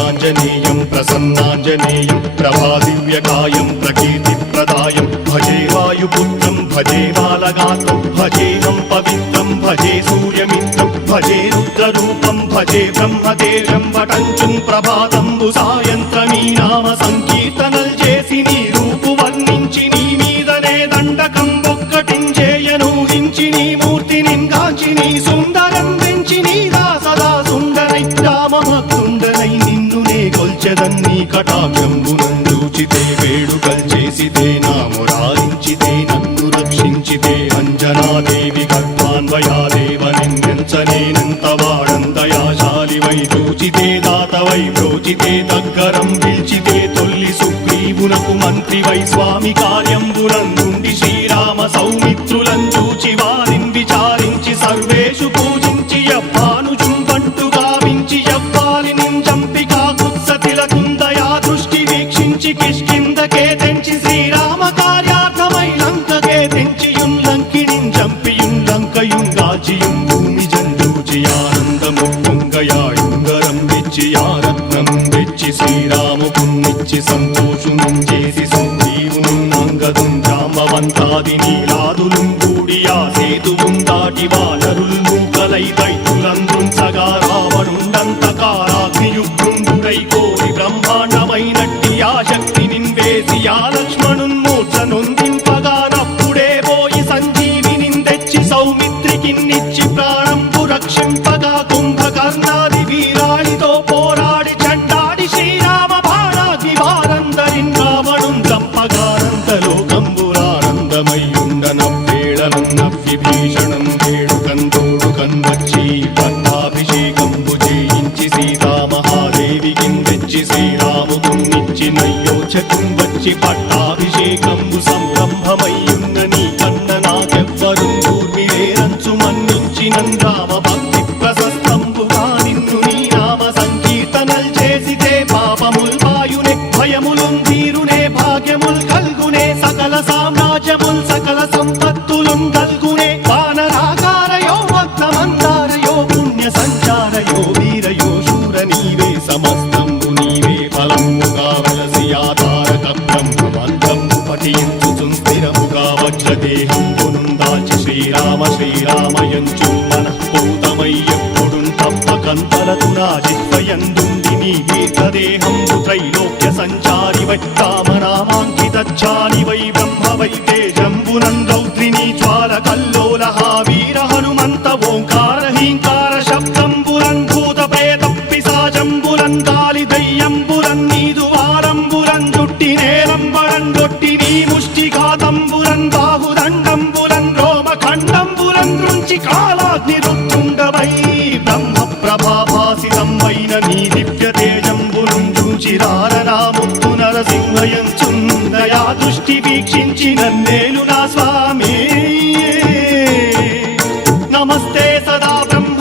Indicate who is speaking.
Speaker 1: ఆంజనేయం ప్రసన్నాంజనేయం ప్రభాదివ్యకాయం ప్రకీర్తిప్రదాయం. భజే వాయుపుత్రం భజే బాలగాత్రం భజేహం పవిత్రం భజే సూర్యమిత్రం భజే రుద్రరూపం భజే బ్రహ్మదేవం వటంచుం ప్రభాతంబు సాయంత్రమీ నామ సంకీర్తనల్ చేసి నీ రూపు వర్ణించి నీ మీదనే దండకం ఒక్కటించేయనూహించి నీ మూర్తి నింగాచి నీ సుందరం పెంచి నీ దాసదా సుందరై రామభక్తుండనై నిన్ను నే కొల్చెదన్ని కటాక్షంబునందూచితే వేడుకల్ చేసితే నా మురారించితే నన్ను రక్షించితే అంజనాదేవి గర్భాన్వయాదేవ నిందించనేనంత వాడంతయాశాలివై చూచితే దాతవై ప్రోచితే దగ్గరం పిలిచితే తొల్లి సుగ్రీవునకు మంత్రివై స్వామి కార్యంబునందుండి శ్రీరామ సౌమిత్రులం చూచి వారిని విచారించి సర్వేషు పూజించి యవ్వాను చుంబంటు గావించి యవ్వాలి నింజం వీక్షించి కిష్కిందకే తెంచి శ్రీరామ కార్యార్థమై లంకకే తెంచియుం లంకిణిం చంపియుం లంకయుంగాచియుం భూమి జందూచి ఆనందము పొంగయాయుంగరం వెచ్చి ఆరత్నం వెచ్చి శ్రీరాముకున్నిచ్చి సంతోషునం చేసి సుగ్రీవును అంగదుం జాంబవంతాది నీలాదులు కూడి ఆ సేతువుం దాటి వానరుల్ కలై దైతులంద్రుం సగా రావణుండంత నిన్వేసి ఆ నొందింపగా నప్పుడే పోయి సంజీవిని తెచ్చి సౌమిత్రికిన్నిచ్చి ప్రాణంపు రక్షింపగా కుంభకర్ణాది వీరాళితో పోరాడి చండాడి శ్రీరామ బాణాది వారందరిన్ రావణుం చంపగానంతలోకంబురానందమయ్యుండనవ్వేళనం నవ్విభీషణం వేడుకంతోడు కన్వచ్చి పట్టాభిషేకంబు చేయించి సీతామహాదేవికి తెచ్చి శ్రీరాముకున్నిచ్చి నయ్యోచకం వచ్చి పట్టాభిషేకంబు సంరంభమయ్యున్న తప్పకంతరతు నా జిత్వయందుండి నీ దీర్ఘదేహంబు త్రైలోక్య సంచారి వై రామనామాంకితాని వై బ్రహ్మ వై తేజంబునం రౌద్రిని జ్వాల కల్లోల వీర హనుమంత ఓంకార హీంకార శబ్దంబురం భూత ప్రేత పిశాజంబురం గాలి దయ్యంబురం నీదు వారంబురం జుట్టి నేరంబరం గొట్టి నీ ముష్టి బాహుదండం వచ్చి వీక్షించిన నేను నా స్వామి. నమస్తే సదా బ్రహ్మ